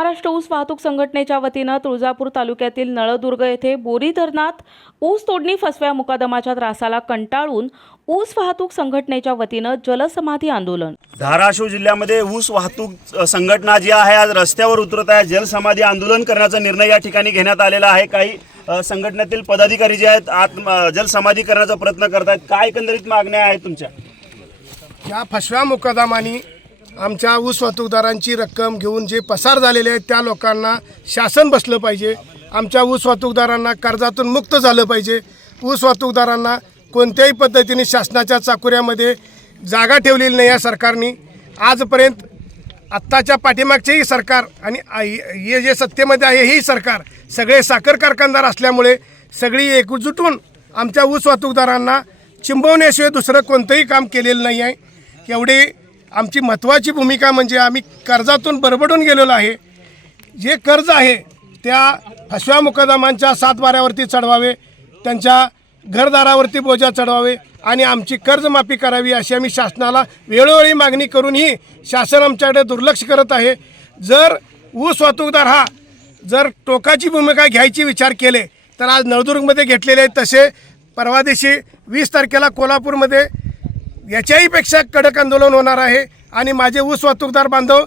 महाराष्ट्र ऊस वाहतूक संघटनेच्या वतीनं तुळजापूर तालुक्यातील नळदुर्ग येथे बोरी धरणात ऊस तोडणी फसव्या मुकादमाच्या त्रासाला कंटाळून ऊस वाहतूक संघटनेच्या वतीनं जलसमाधी आंदोलन. धाराशिव जिल्ह्यामध्ये ऊस वाहतूक संघटना जी आहे आज रस्त्यावर उतरत आहे. जलसमाधी आंदोलन करण्याचा निर्णय या ठिकाणी घेण्यात आलेला आहे. काही संघटनेतील पदाधिकारी जे आहेत आत अ, जलसमाधी करण्याचा प्रयत्न करत आहेत काय एकंदरीत मागण्या आहेत तुमच्या? या फसव्या मुकदमानी आमच्या ऊस वाहतूकदारांची रक्कम घेऊन जे पसार झालेले आहेत त्या लोकांना शासन बसलं पाहिजे. आमच्या ऊस वाहतूकदारांना कर्जातून मुक्त झालं पाहिजे. ऊस वाहतूकदारांना कोणत्याही पद्धतीने शासनाच्या चाकुऱ्यामध्ये जागा ठेवलेली नाही या सरकारने. आजपर्यंत आत्ताच्या पाठीमागचेही सरकार आणि हे जे सत्तेमध्ये आहे हेही सरकार सगळे साखर कारखानदार असल्यामुळे सगळी एकजुटून आमच्या ऊस वाहतूकदारांना चिंबवण्याशिवाय दुसरं कोणतंही काम केलेलं नाही आहे. एवढी आमची महत्त्वाची भूमिका म्हणजे आम्ही कर्जातून बरबडून गेलेलो आहे. जे कर्ज आहे त्या फसव्या मुकदमांच्या सातबाऱ्यावरती चढवावे त्यांच्या घरदारावरती बोजा चढवावे आणि आमची कर्जमाफी करावी अशी आम्ही शासनाला वेळोवेळी मागणी करूनही शासन आमच्याकडे दुर्लक्ष करत आहे. जर ऊस वाहतूकदार हा जर टोकाची भूमिका घ्यायची विचार केले तर आज नळदुर्गमध्ये घेतलेले आहेत तसे परवा दिवशी वीस तारखेला कोल्हापूरमध्ये याच्याही पेक्षा कडक आंदोलन होणार आहे आणि माझे ऊस वाहतूकदार बांधव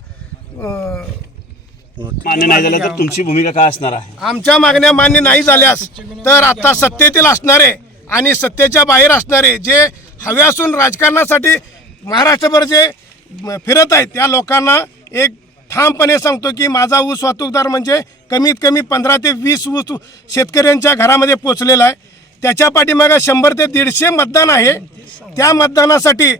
मान्य नाही झालं तर तुमची भूमिका काय असणार आहे? आमच्या मागण्या मान्य नाही झाल्यास तर आता सत्तेतील असणारे आणि सत्तेच्या बाहेर असणारे जे हवे असून राजकारणासाठी महाराष्ट्रभर जे फिरत आहेत त्या लोकांना एक ठामपणे सांगतो की माझा ऊस वाहतूकदार म्हणजे कमीत कमी पंधरा ते वीस ऊस शेतकऱ्यांच्या घरामध्ये पोचलेला आहे. त्याच्या पाठीमागं शंभर ते दीडशे मतदान आहे. त्या मतदानासाठी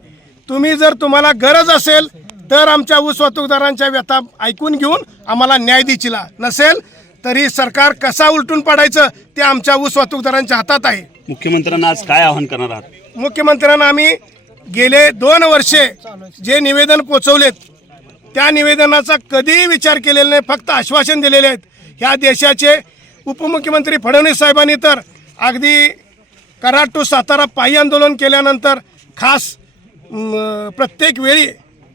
तुम्ही जर तुम्हाला गरज असेल तर आमच्या ऊस वाहतूकदारांच्या व्यथा ऐकून घेऊन आम्हाला न्याय दिचिला नसेल तरी सरकार कसा उलटून पाडायचं ते आमच्या ऊस वाहतूकदारांच्या हातात आहे. मुख्यमंत्र्यांना आज काय आवाहन करणार आहात? मुख्यमंत्र्यांना आम्ही गेले दोन वर्षे जे निवेदन पोचवलेत त्या निवेदनाचा कधीही विचार केलेला नाही फक्त आश्वासन दिलेले आहेत. ह्या देशाचे उपमुख्यमंत्री फडणवीस साहेबांनी तर अगदी कराड टू सातारा पायी आंदोलन केल्यानंतर खास प्रत्येक वेळी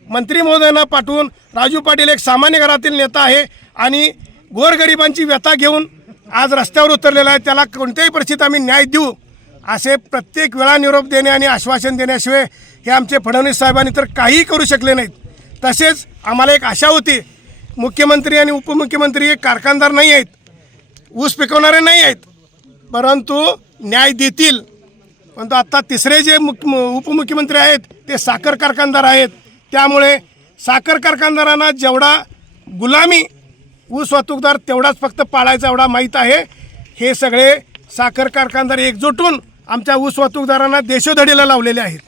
मंत्री महोदयांना पाठवून राजू पाटील एक सामान्य घरातील नेता आहे आणि गोरगरिबांची व्यथा घेऊन आज रस्त्यावर उतरलेला आहे. त्याला कोणत्याही परिस्थितीत आम्ही न्याय देऊ असे प्रत्येक वेळा निरोप देणे आणि आश्वासन देण्याशिवाय हे आमचे फडणवीस साहेबांनी तर काहीही करू शकले नाहीत. तसेच आम्हाला एक आशा होती मुख्यमंत्री आणि उपमुख्यमंत्री हे कारखानदार नाही आहेत ऊस पिकवणारे नाही आहेत. परंतु न्याय देतील. परंतु आत्ता तिसरे जे मुख उपमुख्यमंत्री आहेत ते साखर कारखानदार आहेत. त्यामुळे साखर कारखानदारांना जेवढा गुलामी ऊस वाहतूकदार तेवढाच फक्त पाळायचा एवढा माहीत आहे. हे सगळे साखर कारखानदार एकजुटून आमच्या ऊस वाहतूकदारांना देशोधडीला लावलेले आहेत.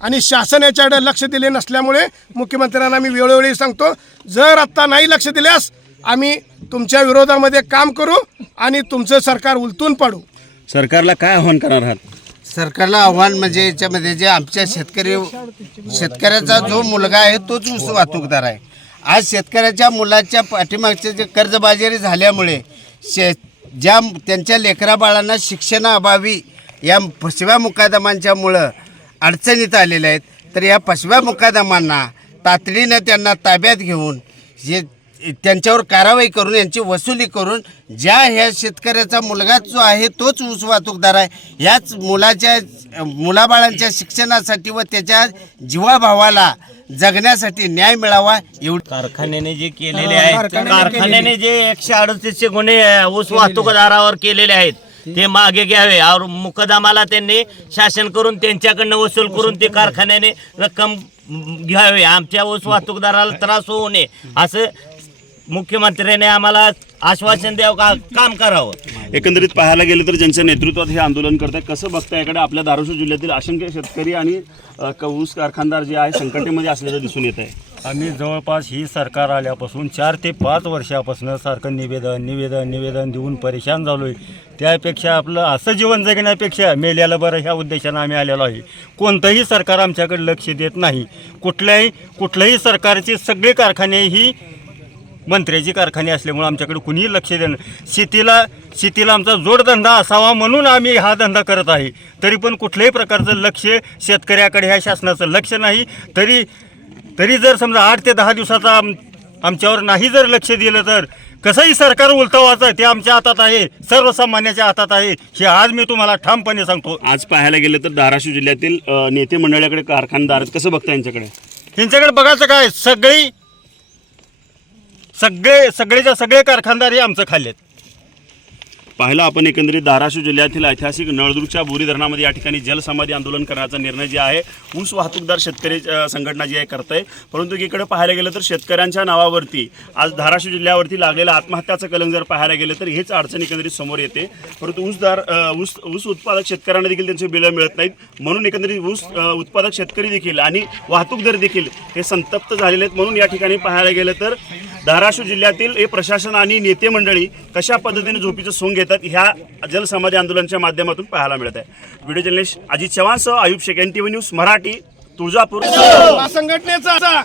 आणि शासन याच्याकडे लक्ष दिले नसल्यामुळे मुख्यमंत्र्यांना मी वेळोवेळी सांगतो जर आत्ता नाही लक्ष दिल्यास आम्ही तुमच्या विरोधामध्ये काम करू आणि तुमचं सरकार उलटून पाडू. सरकारला काय आवाहन करणार आहात? सरकारला आव्हान म्हणजे याच्यामध्ये जे आमच्या शेतकरी शेतकऱ्याचा जो मुलगा आहे तोच ऊस वाहतूकदार आहे. आज शेतकऱ्याच्या मुलाच्या पाठीमागचे जे कर्जबाजारी झाल्यामुळे शे ज्या त्यांच्या लेकरा बाळांना शिक्षणाअभावी या फसव्या मुकादमांच्यामुळं अडचणीत आलेल्या आहेत. तर या फसव्या मुकादमांना तातडीनं त्यांना ताब्यात घेऊन जे त्यांच्यावर कारवाई करून यांची वसुली करून ज्या ह्या शेतकऱ्याचा मुलगा जो आहे तोच ऊस वाहतूकदार आहे. याच मुलाच्या मुलाबाळांच्या शिक्षणासाठी व त्याच्या जीवाभावाला जगण्यासाठी न्याय मिळावा एवढी कारखान्याने जे केलेले आहेत कारखान्याने जे एकशे अडतीसशे गुन्हे ऊस वाहतूकदारावर केलेले आहेत ते मागे घ्यावे. और मुकदमाला त्यांनी शासन करून त्यांच्याकडनं वसूल करून ते कारखान्याने रक्कम घ्यावी. आमच्या ऊस वाहतूकदाराला त्रास होऊ नये. असं मुख्यमंत्र्याने आम्हाला आश्वासन द्यावं का? काम करावं. एकंदरीत पाहायला गेलं तर ज्यांच्या नेतृत्वात हे आंदोलन करत आहे कसं बघता याकडे? आपल्या धाराशिव जिल्ह्यातील असंख्य शेतकरी आणि अ, क- ऊस कारखानदार जे आहे संकटेमध्ये असल्याचं दिसून येत आहे आम्ही जवळपास ही सरकार आल्यापासून चार ते पाच वर्षापासून सारखं निवेदन निवेदन निवेदन देऊन परेशान झालो आहे त्यापेक्षा आपलं असं जीवन जगण्यापेक्षा मेल्याला बरं ह्या उद्देशानं आम्ही आलेलो आहे. कोणतंही सरकार आमच्याकडे लक्ष देत नाही. कुठल्याही कुठल्याही सरकारचे सगळे कारखाने ही मंत्र्याची कारखाने असल्यामुळे आमच्याकडे कुणीही लक्ष देणं शेतीला शेतीला आमचा जोडधंदा असावा म्हणून आम्ही हा धंदा करत आहे. तरी पण कुठल्याही प्रकारचं लक्ष शेतकऱ्याकडे ह्या शासनाचं लक्ष नाही. तरी तरी जर समजा आठ ते दहा दिवसाचा आमच्यावर नाही जर लक्ष दिलं तर कसंही सरकार उलटवायचं ते आमच्या हातात आहे. सर्वसामान्याच्या हातात आहे. हे आज मी तुम्हाला ठामपणे सांगतो. आज पाहायला गेलं तर धाराशिव जिल्ह्यातील नेते मंडळाकडे कारखानदार कसं बघता यांच्याकडे? यांच्याकडे बघायचं काय? सगळी सगळे सगळेच्या सगळे कारखानदार हे आमचं खाल्लेत. पाहिलं आपण एकंदरीत धाराशिव जिल्ह्यातील ऐतिहासिक नळदुर्गच्या बोरी धरणामध्ये या ठिकाणी जलसमाधी आंदोलन करण्याचा निर्णय जे आहे ऊस वाहतूकदार शेतकरी संघटना जी आहे करत आहे परंतु एकीकडे पाहायला गेलं तर शेतकऱ्यांच्या नावावरती आज धाराशिव जिल्ह्यावरती लागलेलं आत्महत्याचं कलंक जर पाहायला गेलं तर हेच अडचण एकंदरीत समोर येते. परंतु ऊसदार ऊस ऊस उत्पादक शेतकऱ्यांना देखील त्यांची बिलं मिळत नाहीत. म्हणून एकंदरीत ऊस उत्पादक शेतकरी देखील आणि वाहतूकदार देखील हे संतप्त झालेले आहेत. म्हणून या ठिकाणी पाहायला गेलं तर धाराशिव जिल्ह्यातील हे प्रशासन आणि नेते मंडळी कशा पद्धतीने झोपीचं सोंग घेतात ह्या जलसमाधी आंदोलनाच्या माध्यमातून पाहायला मिळत आहे. Video journalist Ajit चव्हाणसह Ayub Shaikh N T V news Marathi Tuljapur. संघटनेचा